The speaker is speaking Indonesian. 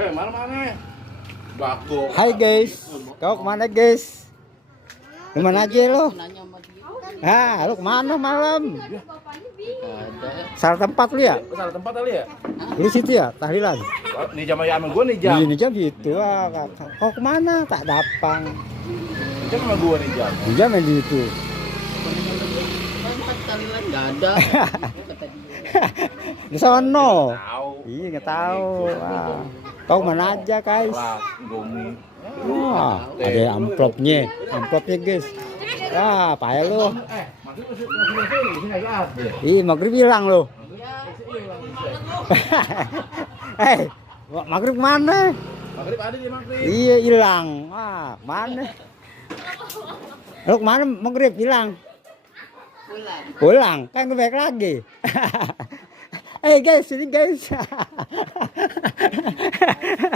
Mana? Bako. Hai guys, kau kemana guys? Kemana aja lo? Ah, lu kemana malam? Salah tempat lu ya? Salah tempat kali ya? Lu situ ya, tahlilan. Nih jam ayam gua nih jam. Ini jam gitu ah. Kau kemana? Tak dapang. Jam sama gua nih jam. Jam main di situ. Tempat tahlilan enggak ada. Di sono. Tahu. Iya nggak tahu. Ah. Kau mana aja guys? Gomi. Wah, ada amplopnya guys. Wah, payah lu. Ih, maghrib hilang lo. Maghrib mana? Maghrib ada di maghrib. Iya hilang. Wah, mana? Lu kemana maghrib hilang? Pulang. Kan gue balik lagi. Guys, ini guys.